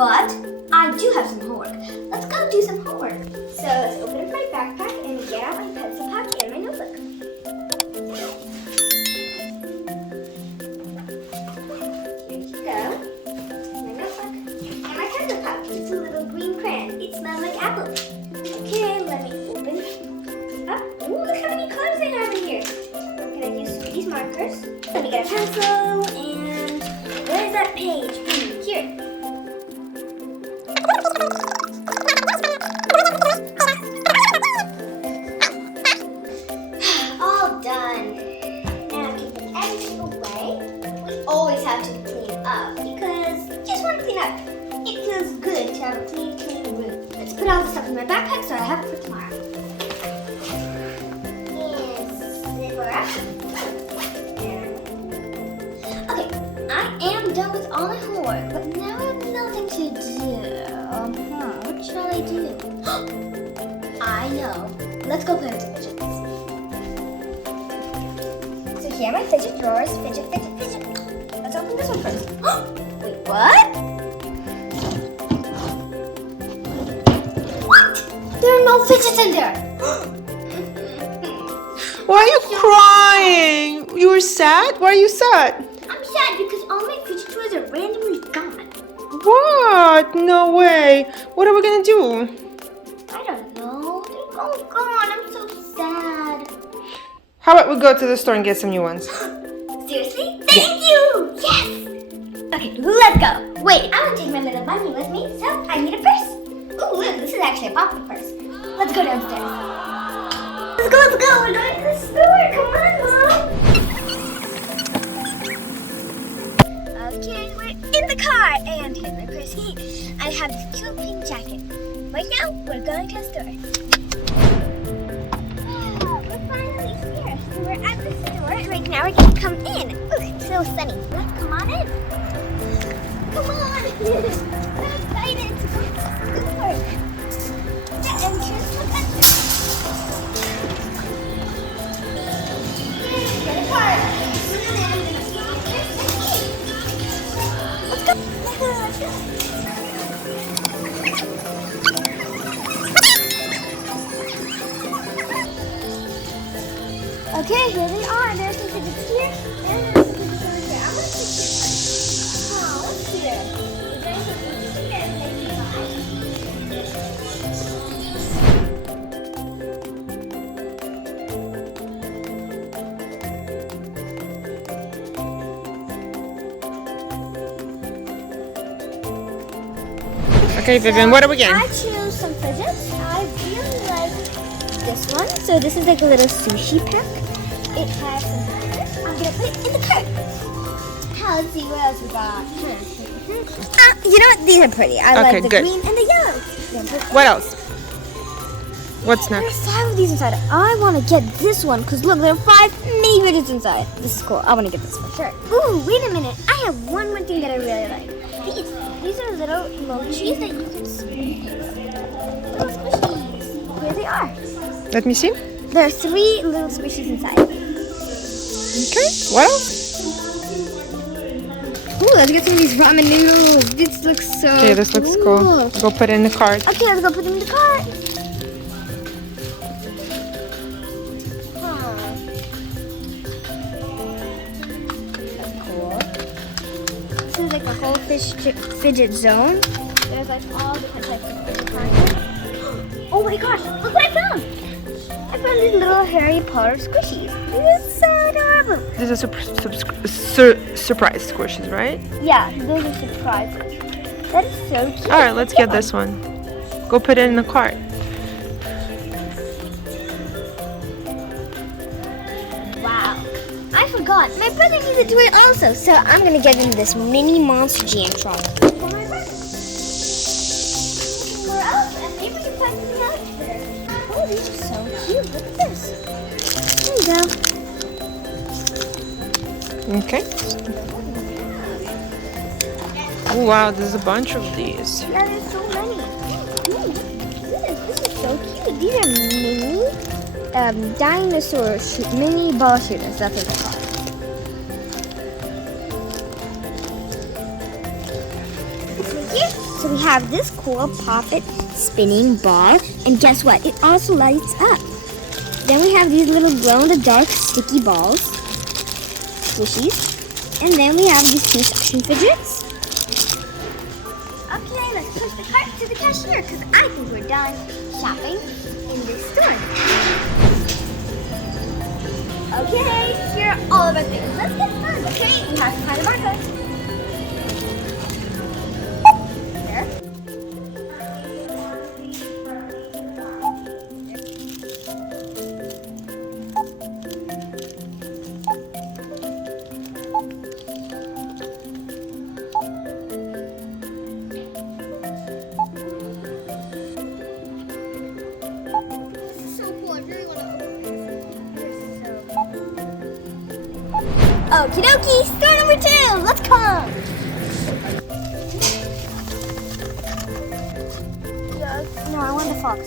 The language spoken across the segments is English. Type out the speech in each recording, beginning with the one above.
but I do have some homework. Let's go do some homework. So let's open up my backpack and get out my pencil pack and my notebook. Here you go. My notebook and my pencil pack. It's a little green crayon. It smells like apple. Okay, let me open up. Ooh, look how many colors I have in here. I'm gonna use these markers. Let me get a pencil and where is that page? Here. All done. Now I'm keeping everything away. We always have to clean up because I just want to clean up. It feels good to have a clean room. Let's put all the stuff in my backpack so I have it for tomorrow. And zip her up. Okay, I am done with all my homework, but now I have nothing to do. What shall I do? I know. Let's go play with some fidgets. So here are my fidget drawers. Fidget, fidget, fidget. Let's open this one first. Wait, what? What? There are no fidgets in there. Why are you crying? You were sad? Why are you sad? I'm sad because all my fidget toys are randomly gone. What? No way. What are we gonna do? I don't know. They're all gone. I'm so sad. How about we go to the store and get some new ones? Seriously? Thank you! Yes! Okay, let's go. Wait, I want to take my little bunny with me, so I need a purse. Ooh, look, this is actually a pocket purse. Let's go downstairs. Let's go, let's go. We're going to the store. Come on, Mom. Okay, we're in the car. And here's my purse. I have this cute pink jacket. Right now, we're going to the store. We're finally here. So we're at the store. Right now, we're going to come in. Look, it's so sunny. Let's come on in. Come on. I'm so excited to go to the store. The entrance. Look at this. Get a card. Let's go. Let's go. Okay, here they are. There's some fidgets here, and there's some fidgets over here. I'm gonna pick this one. Oh, what's here? Is there anything interesting that makes me buy? Okay, Vivian, what are we getting? I choose some fidgets. I really like this one. So this is like a little sushi pack. It has some fidgets. I'm gonna put it in the cart. Let's see what else we got. You know what? These are pretty. I like the green and the yellow. What else? What's There next? are 5 of these inside. I want to get this one because look, there are 5 mini fidgets inside. This is cool. I want to get this for sure. Ooh, wait a minute. I have one more thing that I really like. These are little mochis that you can squeeze. Little squishies. Here they are. Let me see. There are 3 little squishies inside. Okay, what else? Ooh, let's get some of these ramen noodles. This looks so Okay, this looks cool. Go put it in the cart. Okay, let's go put them in the cart. That's cool. This is like a whole fidget zone. There's like all different types of fidget content. Oh my gosh, look what I found! I found these little Harry Potter squishies. These are so adorable. These are surprise squishes, right? Yeah, those are surprises. That is so cute. Alright, let's get this one. Go put it in the cart. Wow. I forgot. My brother needs a toy also, so I'm going to get him this mini monster jam trunk. For my brother. Where else? And maybe we can find something else there. Oh, these are so cute. Look at this. There you go. Okay. Oh wow, there's a bunch of these. Yeah, there's so many. Ooh, this is so cute. These are mini dinosaur mini ball shooters. That's what they're called. This is here. So we have this cool pop-it spinning ball, and guess what? It also lights up. Then we have these little glow-in-the-dark sticky balls, squishies, and then we have these two suction fidgets. Okay, let's push the cart to the cashier because I think we're done shopping in this store. Okay, here are all of our things. Let's get started, okay? We have to find the barcode. There. This is so cool. I really want to open this. Okie dokie, store number 2, let's come! Yes. No, I want the fox.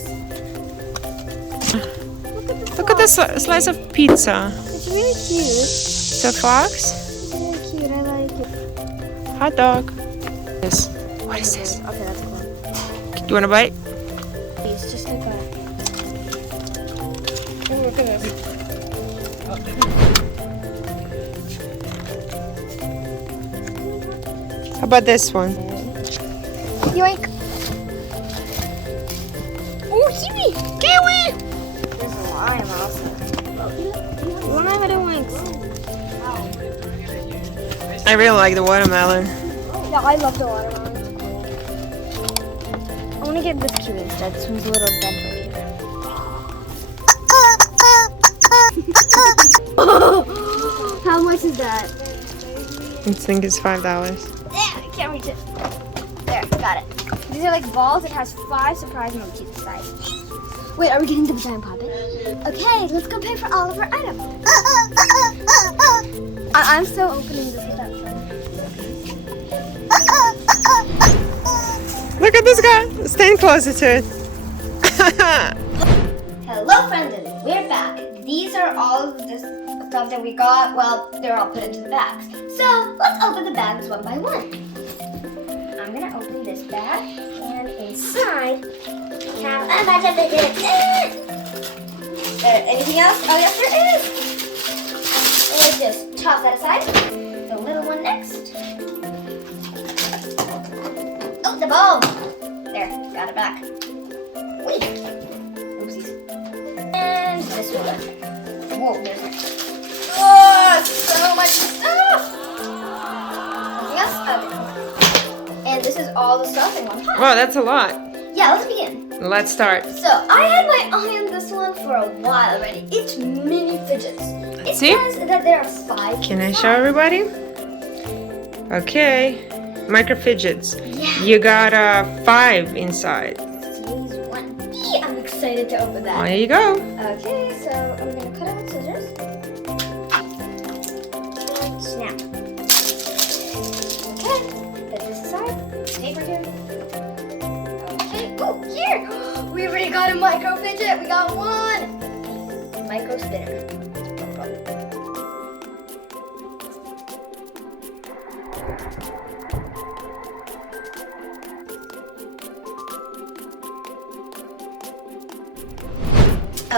Look at this slice of pizza. It's really cute. The fox. It's really cute, I like it. Hot dog. This. What is this? Okay, that's cool. Do you want a bite? It's just like that. Oh, look at this. How about this one? Yoink! Oh, kiwi! Kiwi! There's a lime also. Lime and oinks. I really like the watermelon. Yeah, I love the watermelon. It's cool. I want to get this kiwi instead. This one's a little bent right here. How much is that? I think it's $5. Yeah, I can't reach it. There, got it. These are like balls. It has 5 surprise mochis inside. Wait, are we getting the giant puppet? Okay, let's go pay for all of our items. I'm still opening this without Look at this guy. Stand closer to it. Hello, friends, and we're back. These are all of the stuff that we got. Well, they're all put into the bags. So let's open the bags one by one. I'm gonna open this bag, and inside we have a bunch of fidgets. Is there anything else? Oh yes, there is. Let's just toss that aside. The little one next. Oh, the ball. There, got it back. Wait. Oopsies. And this one. Whoa, there's it. Oh, so much stuff. Anything else? Okay. And this is all the stuff in one pot. Wow, that's a lot. Yeah, let's begin. Let's start. So, I had my eye on this one for a while already. It's mini fidgets. It See? says that there are 5 Can I inside. show everybody? Okay. Micro fidgets. Yeah. You got 5 inside. Series 1B. I'm excited to open that. There you go. Okay, so I'm going to cut out with scissors. And snap. Okay, put this aside. Paper here. Okay, oh, here! We already got a micro fidget. We got one. Micro spinner.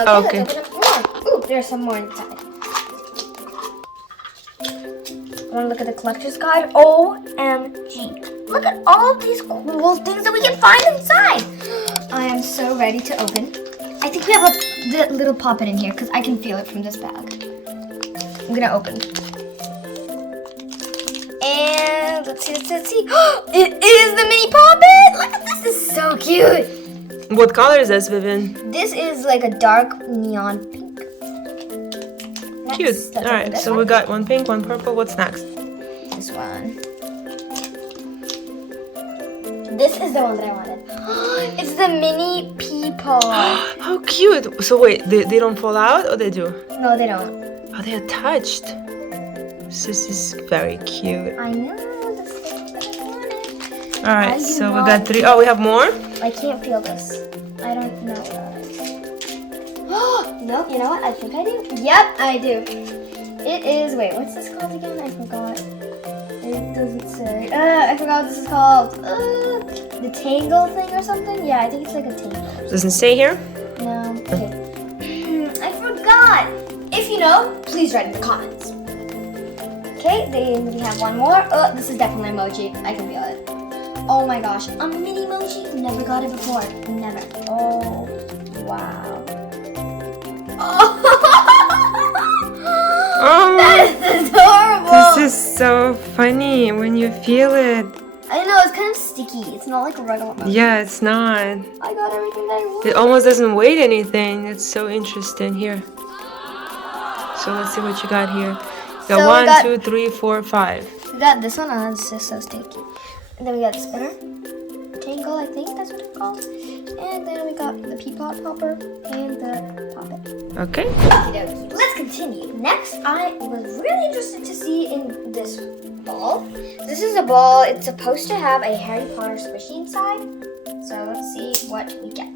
Okay, let's open up more. Ooh, there's some more inside. I want to look at the collector's guide. OMG. Look at all these cool things that we can find inside. I am so ready to open. I think we have a little poppet in here because I can feel it from this bag. I'm going to open. And let's see. It is the mini poppet. Look at this. This is so cute. What color is this, Vivian? This is like a dark neon pink. Next, Cute. let's All open right, this so one. we got one pink, one purple. What's next? This one. This is the one that I wanted. It's the mini people. How cute. So wait, they don't fall out or they do? No, they don't. Oh, they're attached. This is very cute. I know. This is what I wanted. All right, I do so we not- got 3. Oh, we have more? I can't feel this. I don't know what that is. No, you know what? I think I do. Yep, I do. It is, wait, what's this called again? I forgot. It doesn't say. I forgot what this is called. The tangle thing or something? Yeah, I think it's like a tangle. Doesn't say here? No. Okay. I forgot. If you know, please write in the comments. Okay, then we have one more. Oh, this is definitely a mochi. I can feel it. Oh my gosh, a mini mochi. Never got it before. Never. Oh, wow. Oh, Oh, that is adorable. this is so funny when you feel it. I know, it's kind of sticky. It's not like a regular mochi. Yeah, it's not. I got everything that I wanted. It almost doesn't weigh anything. It's so interesting. Here. So let's see what you got here. You got So we 1, got- 2, 3, 4, 5. We got this one. Oh, it's just so sticky. And then we got the spinner. Tangle, I think that's what it's called. And then we got the peapod popper and the poppet. Okay. Okey-dokey. Let's continue. Next, I was really interested to see in this ball. This is a ball. It's supposed to have a Harry Potter squishy inside. So let's see what we get.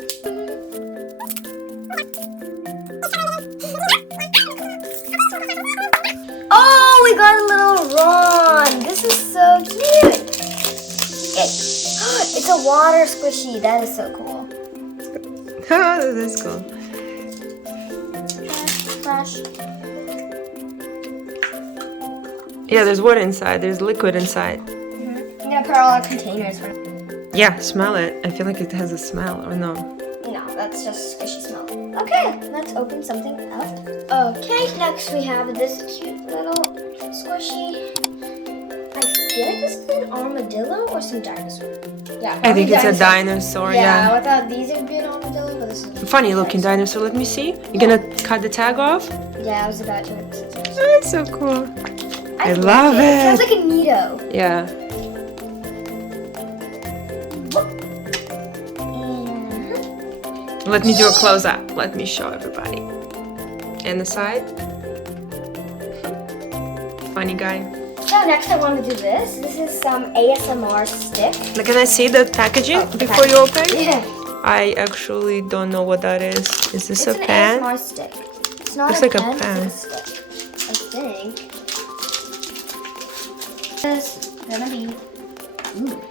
Oh, we got a little Ron. This is so cute. It's a water squishy. That is so cool. Oh, that's cool. Fresh. Yeah, there's water inside. There's liquid inside. I'm gonna put all our containers for. Yeah, smell it. I feel like it has a smell, or no? No, that's just squishy smell. Okay, let's open something else. Okay, next we have this cute little squishy. I feel like this is an armadillo or some dinosaur. Yeah, I think it's a dinosaur. dinosaur, Yeah, yeah. I thought these would be an armadillo, but this is Funny looking dinosaur. Let me see. You gonna cut the tag off? Yeah, I was about to. Oh, it's so cool. I like love it. It sounds it. like a Neato. Yeah. Let me do a close up. Let me show everybody. And the side. Funny guy. So next I want to do this. This is some ASMR stick. Can I see the packaging Oh, the before you open? Yeah. I actually don't know what that is. Is this It's a an pan? ASMR stick. It's not Looks a like a pen, pan. It's a stick. I think. It's gonna be. Ooh.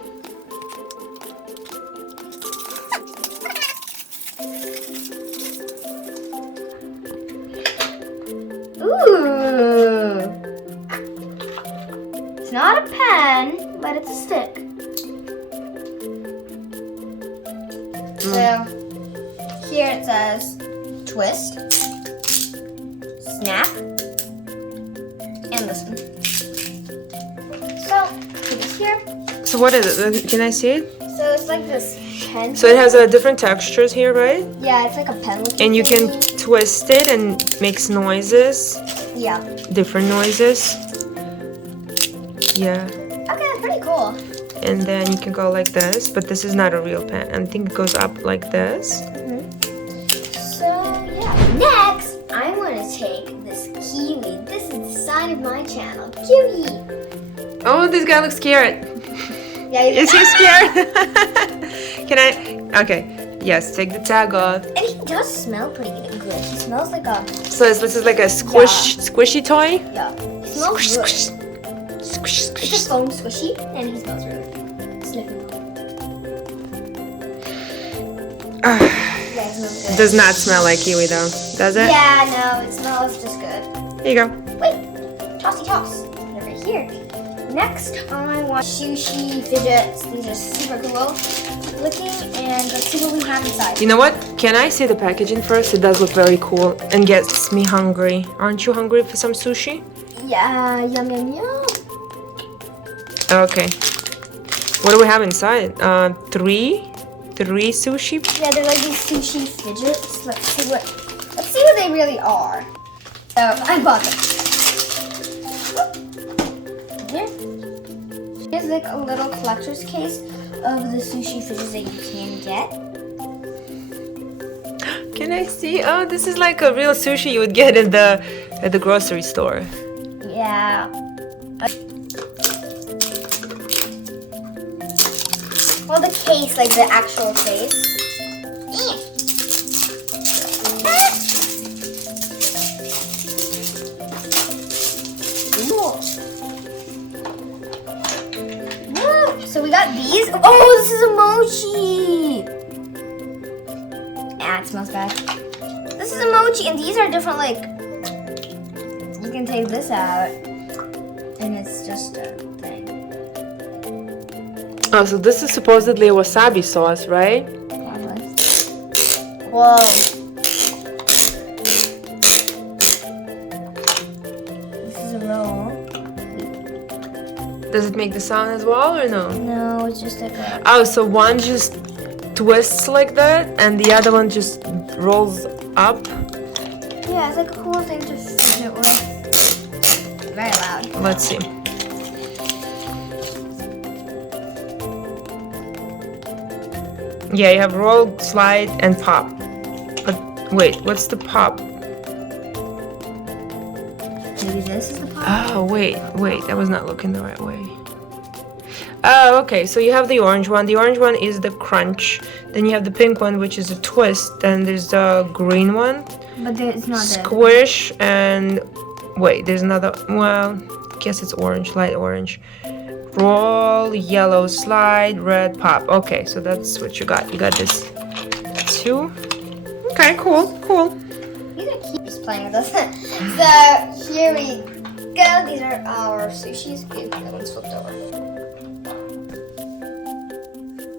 Ooh. It's not a pen, but it's a stick. So here it says twist, snap, and listen. So put this here. So what is it? Can I see it? So it's like this pen. So it has different textures here, right? Yeah, it's like a pen looking And you can thing. twist it and makes noises, Yeah. different noises. Yeah. Okay, that's pretty cool. And then you can go like this, but this is not a real pen. I think it goes up like this. So yeah. Next, I want to take this kiwi. This is the sign of my channel. Kiwi. Oh, this guy looks scared. Yeah. Is he scared? Can I? Okay. Yes, take the tag off. And he does smell pretty good. He smells like a. So this is like a squishy toy? Yeah. He smells Squish, good. squish. Squish, It's a squish. foam squishy, and he smells really good. Sniffing. Ah, Yeah, it smells good. does not smell like kiwi though, does it? Yeah, no, it smells just good. Here you go. Wait, tossy toss. They're right here. Next, I want sushi fidgets. These are super cool looking, and let's see what we have inside. You know what? Can I see the packaging first? It does look very cool and gets me hungry. Aren't you hungry for some sushi? Yeah, yum yum yum. Okay. What do we have inside? Three sushi. Yeah, they're like these sushi fidgets. Let's see what they really are. So I bought them. Here. Here's like a little collector's case of the sushi fidgets that you can get. Can I see? Oh, this is like a real sushi you would get at the grocery store. Yeah. Well, the case, like the actual case. Ooh. these. Oh, this is a mochi. Ah, it smells bad. This is a mochi, and these are different. Like, you can take this out, and it's just a thing. Oh, so this is supposedly a wasabi sauce, right? Probably. Whoa. This is a roll. Does it make the sound as well or no? No, it's just like a... Oh, so one just twists like that and the other one just rolls up? Yeah, it's like a cool thing to fidget with. Very loud. Let's see. Yeah, you have roll, slide, and pop. But wait, what's the pop? Maybe this is the pop? Oh, wait, I was not looking the right way. Oh, okay, so you have the orange one. The orange one is the crunch. Then you have the pink one, which is a twist. Then there's the green one. But it's not Squish, and wait, there's another, well, guess it's orange, light orange. Roll, yellow, slide, red, pop. Okay, so that's what you got. You got this two. Okay, cool. These are cute. Just playing with us. So here we go. These are our sushis. Good, that one's flipped over.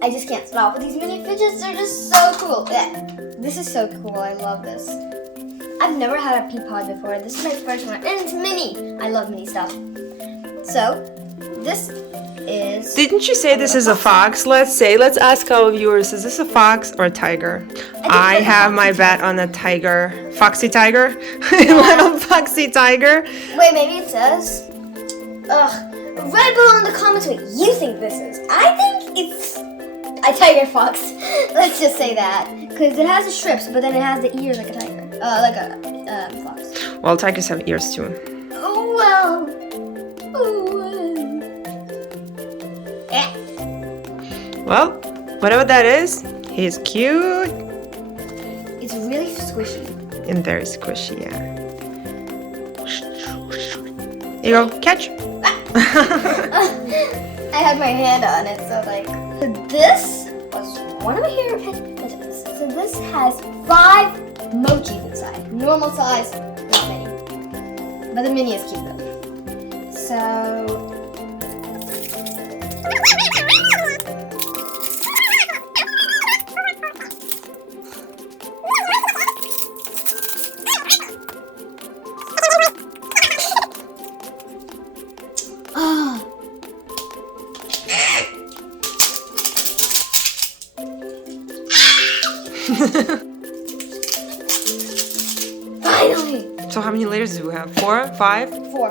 I just can't stop with these mini fidgets. They're just so cool. Yeah, this is so cool. I love this. I've never had a pea pod before. This is my first one, and it's mini. I love mini stuff. So this is... Didn't you say this is a fox? Let's ask our viewers, is this a fox or a tiger? I have my bet on a tiger. Foxy tiger? Little foxy tiger? Wait, maybe it says... Ugh. Write below in the comments what you think this is. I think it's a tiger fox. Let's just say that. Because it has the strips, but then it has the ears like a tiger. Like a fox. Well, tigers have ears too. Oh, well. Yeah. Well, whatever that is, he's cute. It's really squishy. And very squishy, yeah. Here you go, catch. I had my hand on it, so like... So this was one of my favorite fidgets. So this has 5 mochis inside. Normal size, not mini. But the mini is cute though. So... Finally! So how many layers do we have? 4? 5? 4.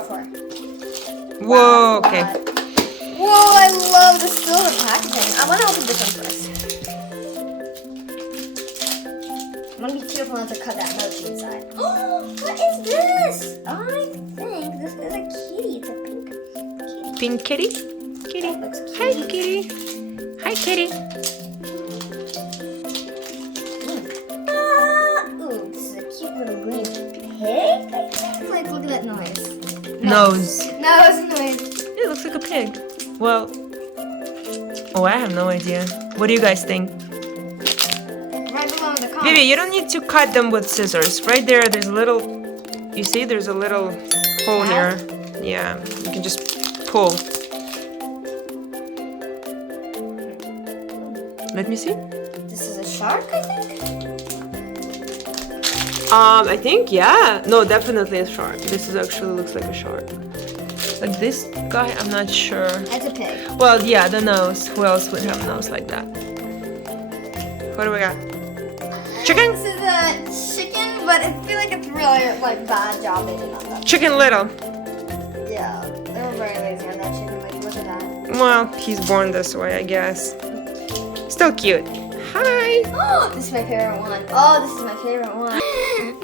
Whoa, okay. Whoa, I love the silver packaging. I want to open this one first. I'm going to be careful not to cut that mochi inside. Oh, what is this? I think this is a kitty. It's a pink kitty. Pink kitty? Kitty. That looks cute. Hi, kitty. Hi, kitty. Ooh, this is a cute little green pig. I think. Like, look at that noise. Nose. Nose noise. It looks like a pig. Well, oh, I have no idea. What do you guys think? Right below in the comments. Vivi, you don't need to cut them with scissors. Right there, there's a little, you see, there's a little hole here. Yeah, you can just pull. Let me see. This is a shark, I think. I think, yeah. No, definitely a shark. This is actually looks like a shark. Like this guy, I'm not sure. It's a pig. Well, yeah, the nose. Who else would have a nose like that? What do we got? Chicken? This is a chicken, but I feel like it's really like bad job they did on that. Chicken Little. Yeah, they were very lazy on that chicken. Like, look at that. Well, he's born this way, I guess. Still cute. Hi. Oh, this is my favorite one. Oh, this is my favorite one.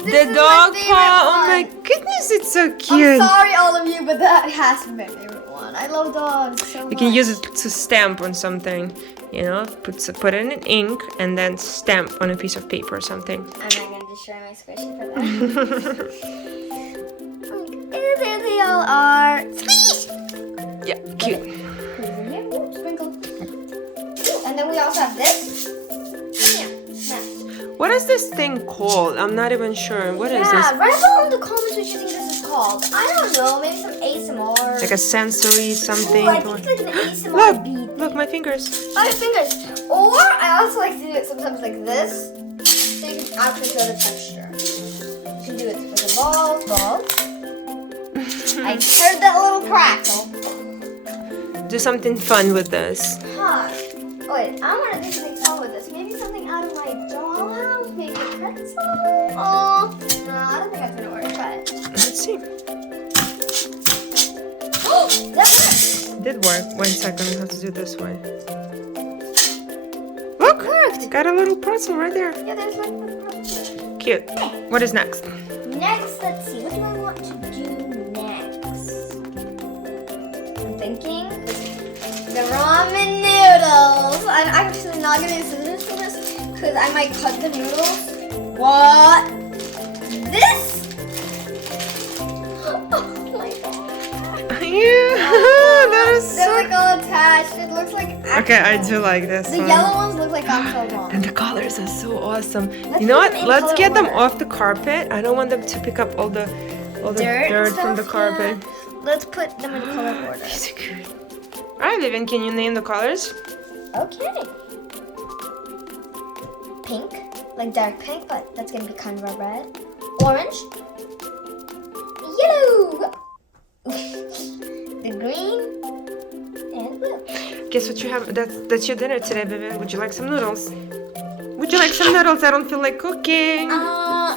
The dog paw. Oh my goodness, it's so cute. I'm sorry, all of you, but that has to be my favorite one. I love dogs so much. You can use it to stamp on something. You know, put it in ink and then stamp on a piece of paper or something. I'm not gonna destroy my squishy for that. And there they all are. Squeeze! Yeah, cute. Who's in here? Ooh, sprinkle. And then we also have this. Yeah, nice. What is this thing called? I'm not even sure. What is Yeah, this? write down in the comments what you think this is called. I don't know, maybe some ASMR. Like a sensory something? Ooh, I think it's like an ASMR Look! beat. Look, my fingers. Oh, your fingers. Or I also like to do it sometimes like this, so you can actually feel the texture. You can do it with a ball. I heard that little crackle. Do something fun with this. Huh. Wait, I want to do something fun with this. Maybe something out of my dollhouse. Maybe a pretzel. Oh, no, I don't think that's gonna work. Try it. Let's see. Oh, that's it. Did work. 1 second. I have to do it this way. Look! Worked. Got a little pretzel right there. Yeah, there's like. Cute. What is next? Next, let's see. What do I want to do next? I'm thinking the ramen noodles. I'm actually not gonna use scissors for this because I might cut the noodles. What? This? Oh my god. Yeah, that is They're so... like all attached. It looks like actual. Okay, I do like this The one. yellow ones look like actual ones. And the colors are so awesome. Let's You know put what? them in Let's color get them order. off the carpet. I don't want them to pick up all the Dirt dirt and from the stuff, carpet. yeah. Let's put them in color order. These are good. All right, Vivian, can you name the colors? Okay. Pink, like dark pink, but that's gonna be kind of a red. Orange. Yellow. The green. And blue. Guess what you have? That's your dinner today, Vivian. Would you like some noodles? Would you like some noodles? I don't feel like cooking. Mom,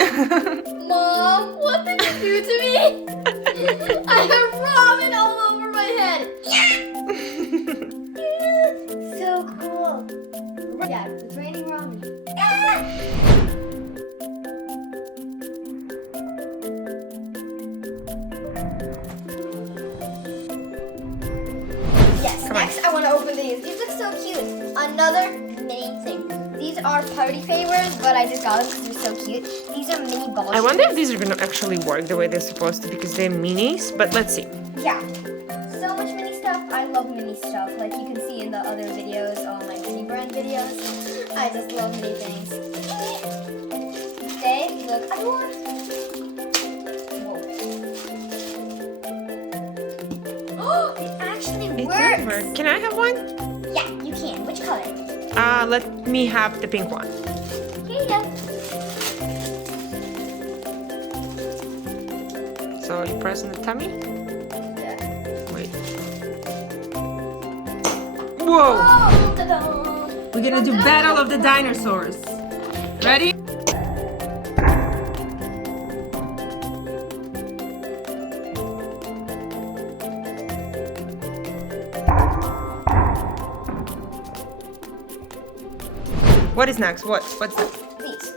what did you do to me? I have ramen all over my head. So cool. Yeah, it's raining ramen. Yes, Come on. next I want to open these. These look so cute. Another mini thing. These are party favors, but I just got them because they're so cute. These are mini balls. I wonder if these are gonna actually work the way they're supposed to because they're minis. But let's see. Yeah. So much mini stuff. I love mini stuff. Like you can see in the other videos, all my mini brand videos. I just love mini things. They look adorable. Oh, it actually It works. did work. Can I have one? Yeah, you can. Which color? Let me have the pink one. Here you go. So you press on the tummy. Yeah. Wait. Whoa! Oh, ta-da. We're gonna do Battle of the Dinosaurs. Ready? What is next? What's next? These.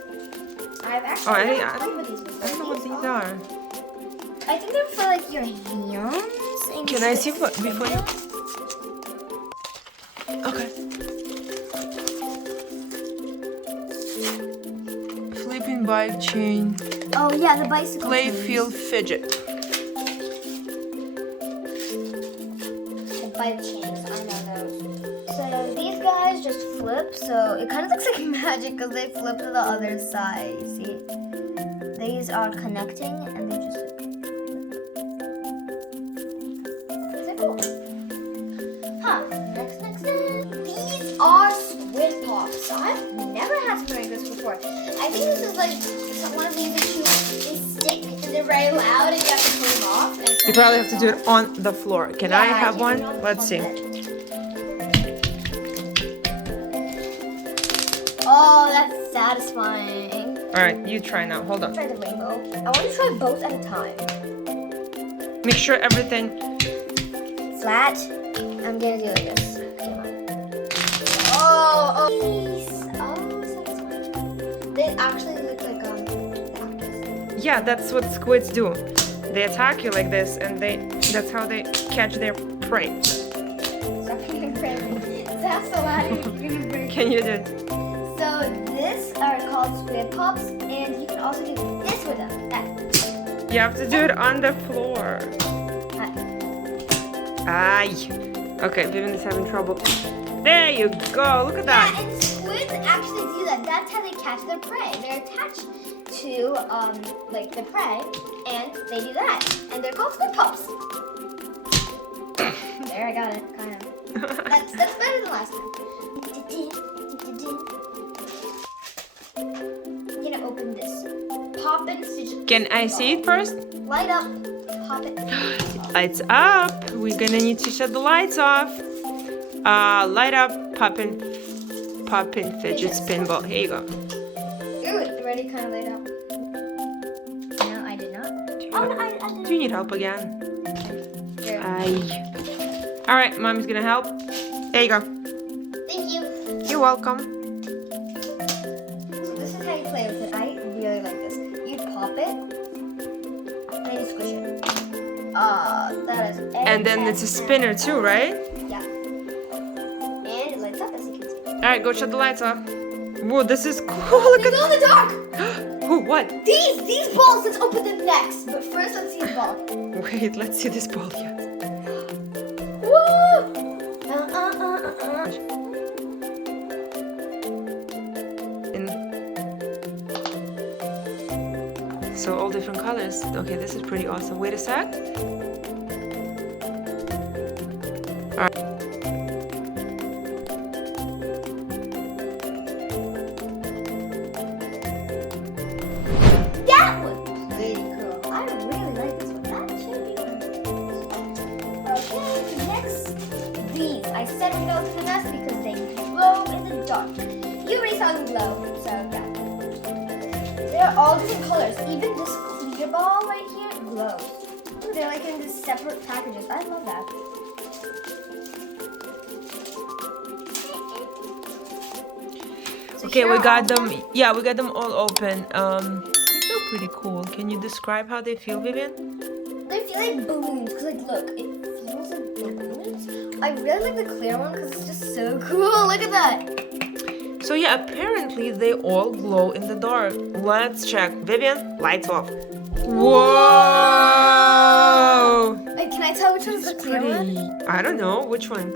I've actually Oh, I never don't- played with these before. I don't know what these are. I think they're for like your hands. And Can I see your what before you? Okay. Flipping bike chain. Oh yeah, the bicycle. Playfield fidget. The bike chains. I know those. So these guys just flip. So it kind of looks like magic because they flip to the other side. You see? These are connecting and they just. Is it cool? Huh. Next. These are squid pops. I've never had something like this before. I think this is like one of these that they stick and they're very loud and you have to pull them off. And You probably have to do it on the floor. Can I Yeah, have you one? can on the Let's see. bed. Oh, that's satisfying. All right, you try now. Hold on. Try the rainbow. I want to try both at a time. Make sure everything. Flat. I'm gonna do like this. Come on. Oh. Satisfying. They actually look like cactus. Yeah, that's what squids do. They attack you like this, and that's how they catch their prey. Stop being crazy. That's so loud. You're gonna break. Can you do it? So this are called squid pops, and you can also do this with them. You have to do it on the floor. Aye. Okay, Vivian is having trouble. There you go. Look at Yeah, that. and squids actually do that. That's how they catch their prey. They're attached to like the prey, and they do that. And they're called squid pops. There, I got it. Kind of. That's better than last time. I'm gonna open this. Pop and Fidget. Can I see it first? Light up. Pop it. Lights up. We're gonna need to shut the lights off. Light up, poppin' fidget spinball. Here you go. Ooh, it already kind of light up. No, I did not. Do you need help again? Here. All right, Mommy's gonna help. There you go. Thank you. You're welcome. So this is how you play with it. I really like this. You pop it, and then you squish it. That is. And then it's a spinner too, right? Yeah. And it lights up, as you can see. All right, go shut the lights off. Whoa, this is cool. Look They at glow in the dark. Ooh, what? These balls. Let's open them next. But first, let's see the ball. Wait, let's see this ball yet. Woo! So all different colors. Okay, this is pretty awesome. Wait a sec. All right. That was pretty cool. I really like this one. That should be one. Okay, next, these. I said we go to the nest because they glow in the dark. You already saw them glow, so yeah. They're all different colors. Even this clear ball right here glows. Ooh, they're like in these separate packages. I love that. So Okay, here we are got all them. Yeah, we got them all open. They feel pretty cool. Can you describe how they feel, Vivian? They feel like balloons, because like look, it feels like balloons. I really like the clear one because it's just so cool. Look at that. So yeah, apparently they all glow in the dark. Let's check. Vivian, lights off. Whoa! Wait, can I tell which one's the clear one? I don't know which one.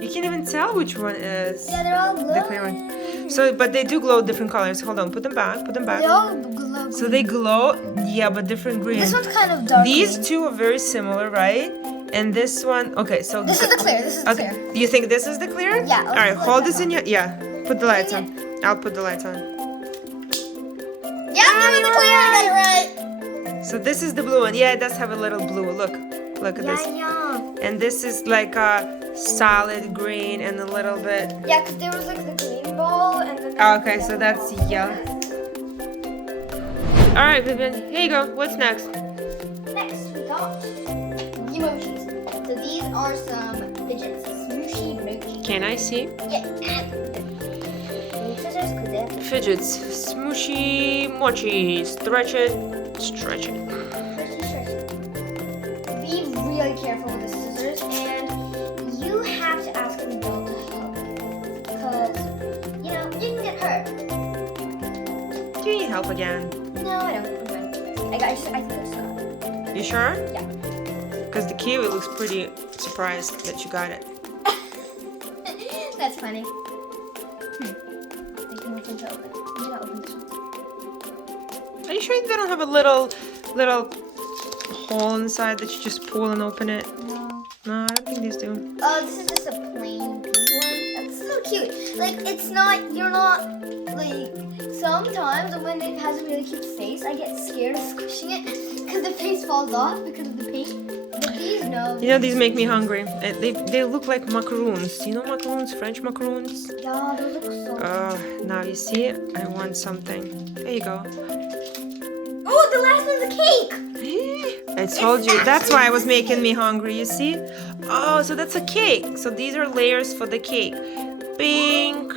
You can't even tell which one is Yeah, they're all glowing. the clear one. So, but they do glow different colors. Hold on, put them back. Put them back. They all glow. So they glow, yeah, but different green. This one's kind of dark. These green. two are very similar, right? And this one, okay, so This is the clear. This is the okay. clear. You think this is the clear? Yeah, All right, let's hold put this that in your Put the lights on. I'll put the lights on. Yeah, there was the clear. I got it right. So this is the blue one. Yeah, it does have a little blue. Look at this. Yeah. And this is like a solid green and a little bit. Yeah, because there was like the green ball and then. Okay, so that's yellow. All right, Vivian, here you go. What's next? Next, we got emojis. So these are some Fidgetz Smooshy Mochi. Can I see? Yeah. Fidgetz, Smooshy Mochi. Stretch it. Be really careful with the scissors, and you have to ask an adult to help. Because, you know, you can get hurt. Do you need help again? No, I don't. I'm fine. I think it's not. You sure? Yeah. Because the kiwi looks pretty surprised that you got it. That's funny. I can open this one. Are you sure they don't have a little hole inside that you just pull and open it? No. No, I don't think these do. Oh, this is just a plain pink one. That's so cute. Like, it's not, you're not, like, sometimes when it has a really cute face, I get scared of squishing it because the face falls off because of the paint. But these, no. You know, these make me hungry. They look like macaroons. Do you know macaroons? French macaroons? Yeah, those look so Now you see, I want something. There you go. Oh, the last one's a cake! I told you. That's why it was making me hungry, you see? Oh, so that's a cake. So these are layers for the cake. Pink.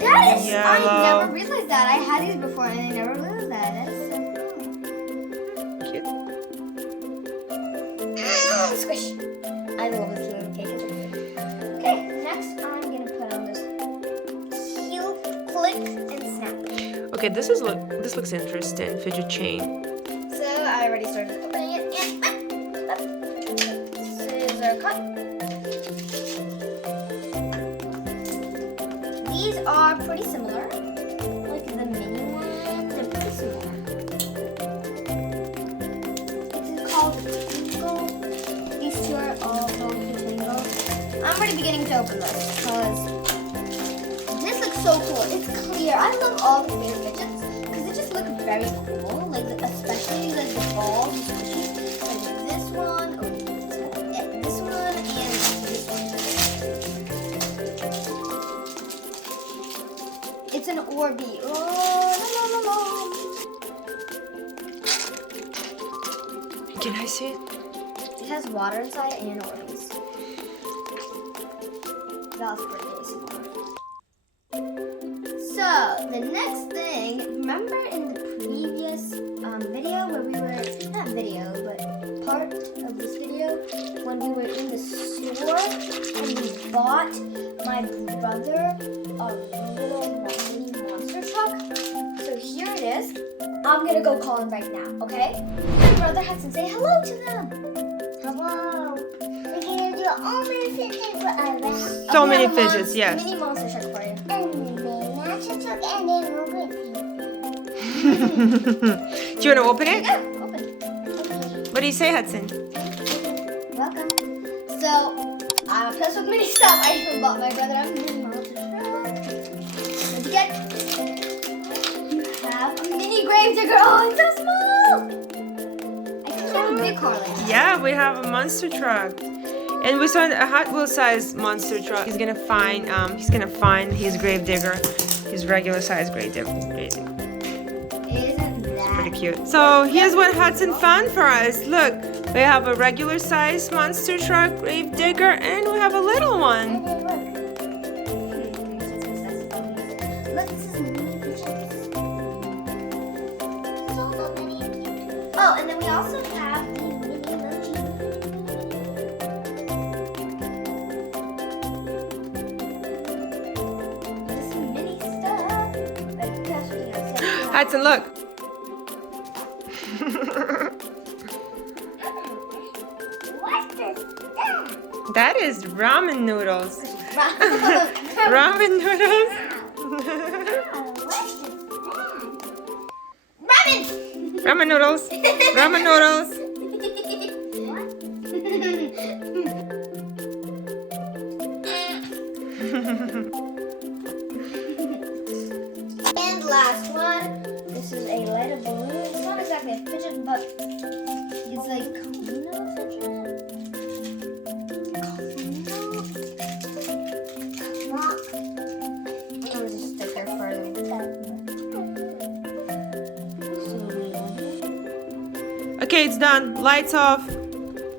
That is, yellow. I never realized that. I had these before and I never realized that. That is so Cute. cool. Squish. I love this little cake. Okay, next I'm going to put on this heel, click, and snap. Okay, this looks interesting. Fidget chain. So I already started opening it and scissor cut. these are pretty similar. Like the mini ones, they're pretty similar. This is called Twinkle. These two are also Twinkle. I'm already beginning to open this because this looks so cool. It's clear. I love all the clear Fidgets because they just look very cool. Like especially like the balls, like this one, or this one, and this one. It's an Orby. Oh, la, la, la. Can I see it? It has water inside and Orbeez. That was pretty ASMR. So, the next thing, remember in the previous video where we were, not video, but part of this video, when we were in the store and we bought my brother a little mini monster truck? So here it is. I'm gonna go call him right now, okay? My brother Hudson, say hello to them. Hello. We're gonna do all many Fidgets for us. So many Fidgets, yes. Mini monster truck for you. And the monster truck and then we'll go Do you want to open it? Yeah, open. What do you say, Hudson? Welcome. So, I'm obsessed with mini stuff. I even bought my brother a mini monster truck. What'd you get? You have a mini gravedigger. Oh, it's so small. I think you have a big car like that. Yeah, we have a monster truck. And we saw a Hot Wheels size monster truck. He's gonna find his gravedigger, his regular size gravedigger. Isn't that Pretty cute. So here's what Hudson found for us. Look, we have a regular size monster truck gravedigger, and we have a little one. Look, this is mini Fidgets. So many. Oh, and then we also have the mini mochi. This is mini stuff. But gosh, you know, so Hudson, look. what's this stuff? That is ramen noodles. Ramen. Ramen noodles. What's this Ramen. Ramen noodles. Ramen noodles. And last one. This is a lighter balloon. It's not exactly a Fidget, but it's like Fidget. Okay, it's done. Lights off.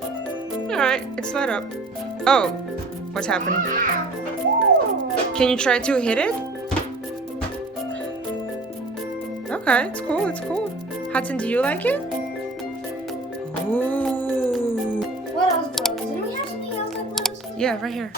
Alright, it's lit up. Oh, what's happening? Can you try to hit it? Okay, it's cool, it's cool. Hudson, do you like it? Ooh. What else, bro? Didn't we have something else like those? Yeah, right here.